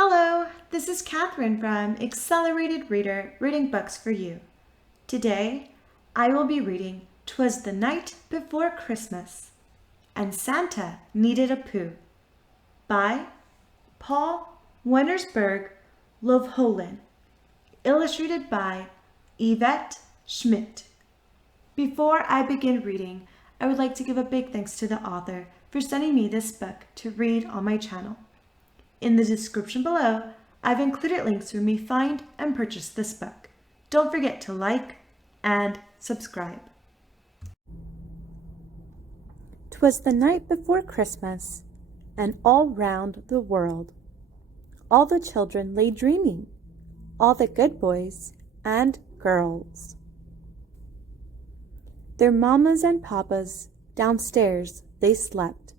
Hello, this is Catherine from Accelerated Reader reading books for you. Today, I will be reading 'Twas the Night Before Christmas and Santa Needed a Pooh by Paul Wennersberg-Løvholen, illustrated by Ivette Schmidt. Before I begin reading, I would like to give a big thanks to the author for sending me this book to read on my channel. In the description below, I've included links where you may find and purchase this book. Don't forget to like and subscribe. 'Twas the night before Christmas, and all round the world, all the children lay dreaming, all the good boys and girls. Their mammas and papas downstairs they slept,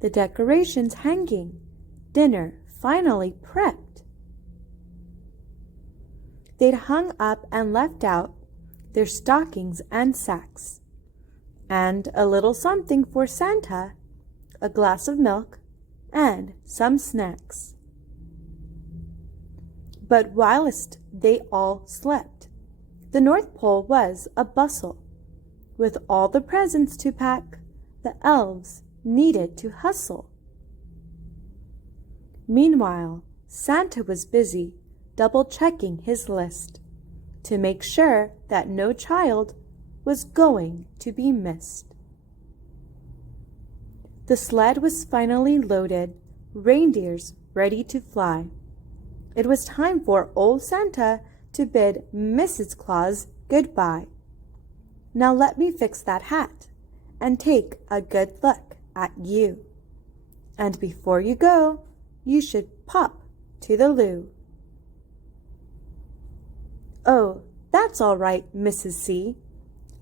the decorations hanging, dinner finally prepped. They'd hung up and left out their stockings and sacks, and a little something for Santa, a glass of milk, and some snacks. But whilst they all slept, the North Pole was a bustle. With all the presents to pack, the elves needed to hustle. Meanwhile, Santa was busy double-checking his list to make sure that no child was going to be missed. The sled was finally loaded, reindeers ready to fly. It was time for old Santa to bid Mrs. Claus goodbye. Now let me fix that hat and take a good look at you. And before you go, you should pop to the loo. Oh, that's all right, Mrs. C.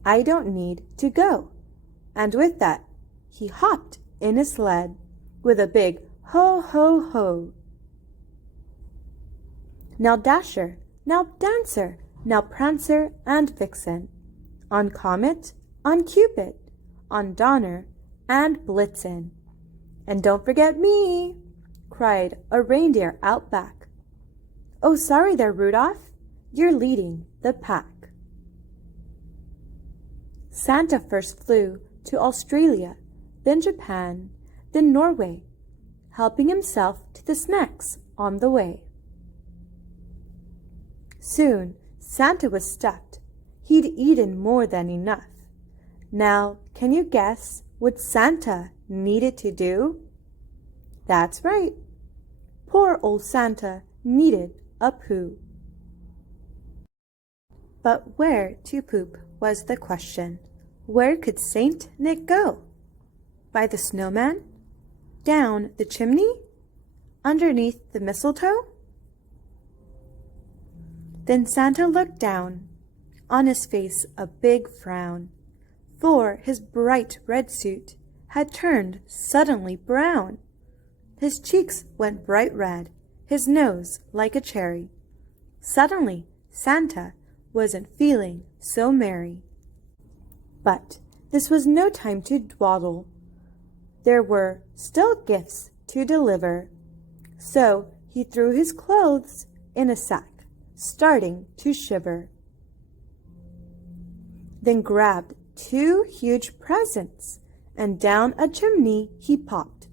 I don't need to go. And with that, he hopped in his sled with a big ho, ho, ho. Now Dasher, now Dancer, now Prancer and Vixen, on Comet, on Cupid, on Donner and Blitzen. And don't forget me, cried a reindeer out back. Oh, sorry there, Rudolph, you're leading the pack. Santa first flew to Australia, then Japan, then Norway, helping himself to the snacks on the way. Soon Santa was stuffed. He'd eaten more than enough. Now, can you guess what Santa needed to do? That's right. Poor old Santa needed a poo. But where to poop was the question. Where could Saint Nick go? By the snowman? Down the chimney? Underneath the mistletoe? Then Santa looked down, on his face a big frown, for his bright red suit had turned suddenly brown. His cheeks went bright red, his nose like a cherry. Suddenly, Santa wasn't feeling so merry. But this was no time to dawdle. There were still gifts to deliver. So he threw his clothes in a sack, starting to shiver. Then grabbed 2 huge presents, and down a chimney he popped.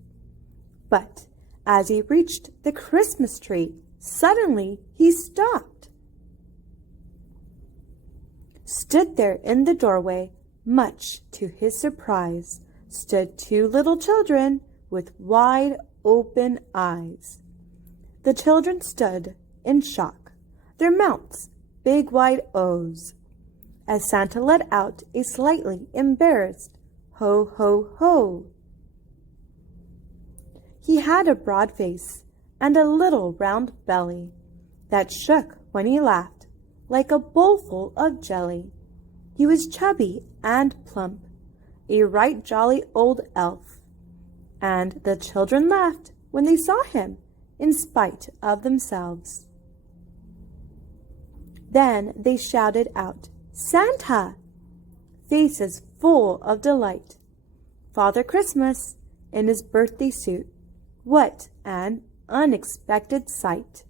But as he reached the Christmas tree, suddenly he stopped. Stood there in the doorway, much to his surprise, stood 2 little children with wide open eyes. The children stood in shock, their mouths big wide O's, as Santa let out a slightly embarrassed ho, ho, ho. He had a broad face and a little round belly that shook when he laughed like a bowlful of jelly. He was chubby and plump, a right jolly old elf, and the children laughed when they saw him in spite of themselves. Then they shouted out, "Santa!" faces full of delight. Father Christmas, in his birthday suit, what an unexpected sight.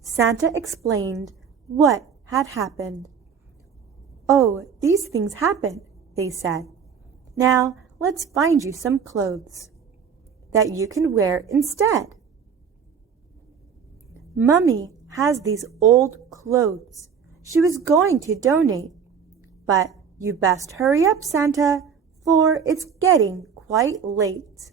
Santa explained what had happened. "Oh, these things happen," they said. "Now let's find you some clothes that you can wear instead. Mummy has these old clothes she was going to donate, but you best hurry up, Santa, for it's getting quite late."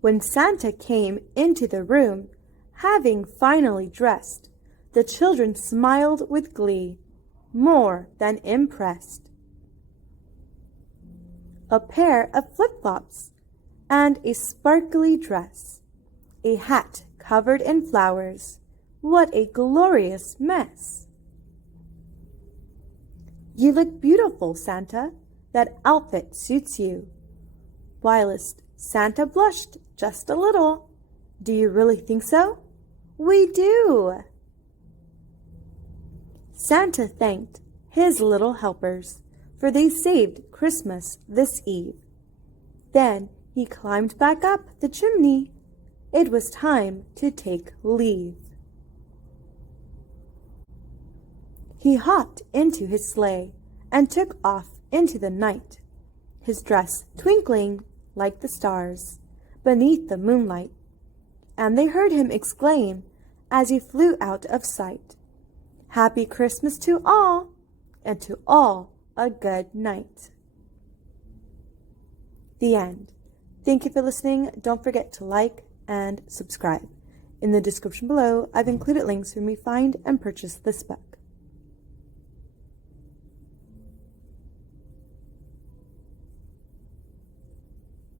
When Santa came into the room, having finally dressed, the children smiled with glee, more than impressed. A pair of flip-flops and a sparkly dress, a hat covered in flowers. What a glorious mess! "You look beautiful, Santa. That outfit suits you." Whilst Santa blushed just a little. "Do you really think so?" "We do." Santa thanked his little helpers, for they saved Christmas this eve. Then he climbed back up the chimney. It was time to take leave. He hopped into his sleigh and took off into the night, his dress twinkling like the stars beneath the moonlight, and they heard him exclaim as he flew out of sight, "Happy Christmas to all, and to all a good night." The end. Thank you for listening. Don't forget to like and subscribe. In the description below, I've included links for me to find and purchase this book.